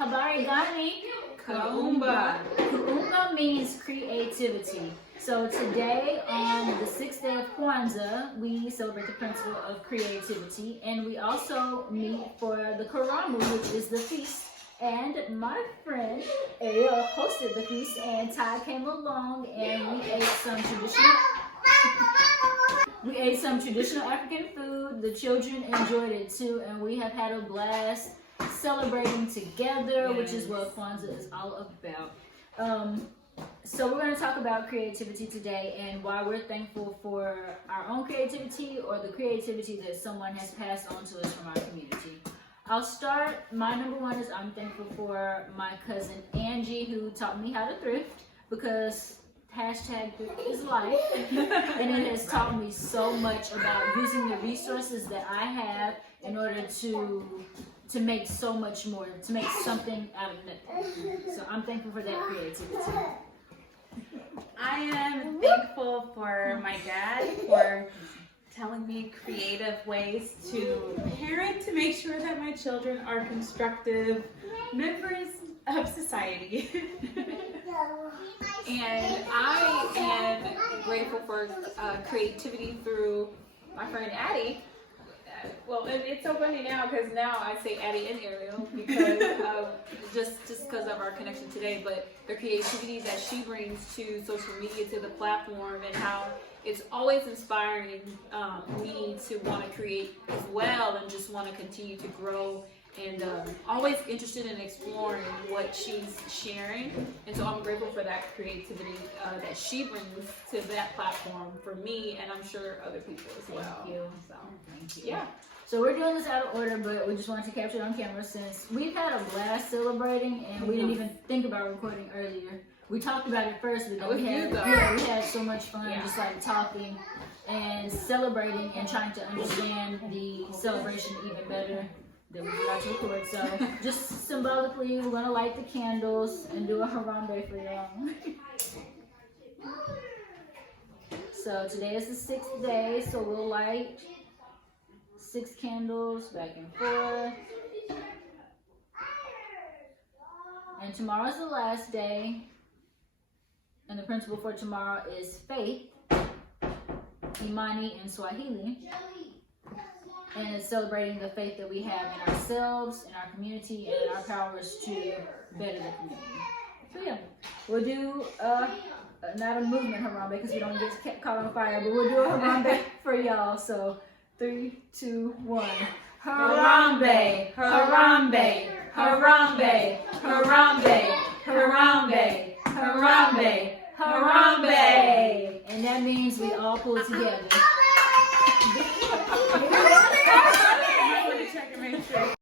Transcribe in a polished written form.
Habari, gani. Kuumba. Kuumba means creativity. So today, on the 6th day of Kwanzaa, we celebrate the principle of creativity, and we also meet for the Karamu, which is the feast. And my friend Ariel hosted the feast, and Ty came along, and we ate some traditional African food. The children enjoyed it too, and we have had a blast celebrating together, which is what Kwanzaa is all about. So we're going to talk about creativity today and why we're thankful for our own creativity or the creativity that someone has passed on to us from our community. I'll start. My number one is I'm thankful for my cousin Angie, who taught me how to thrift, because hashtag thrift is life. And it has taught me so much about using the resources that I have in order to make so much more, to make something out of nothing. So I'm thankful for that creativity. I am thankful for my dad for telling me creative ways to parent to make sure that my children are constructive members of society. And I am grateful for creativity through my friend Addie. Well, it's so funny now because now I say Addie and Ariel because just because of our connection today, but the creativity that she brings to social media, to the platform, and how it's always inspiring me to want to create as well and just want to continue to grow, and always interested in exploring what she's sharing. And so I'm grateful for that creativity that she brings to that platform for me, and I'm sure other people as well. Thank you. So, thank you. yeah. So we're doing this out of order, but we just wanted to capture it on camera since we've had a blast celebrating, and we didn't even think about recording earlier. We talked about it first, but then we had so much fun just like talking and celebrating and trying to understand the celebration even better that we forgot to record. So just symbolically, we're gonna light the candles and do a harambe for y'all. So today is the 6th day, so we'll light 6 candles back and forth. And tomorrow's the last day. And the principle for tomorrow is faith, imani in Swahili. And it's celebrating the faith that we have in ourselves, in our community, and in our powers to better the community. So yeah, we'll do not a movement harambe because we don't get caught on fire, but we'll do a harambe for y'all. So 3, 2, 1. Harambe, harambe, harambe, harambe, harambe, harambe, harambe. And that means we all pull together.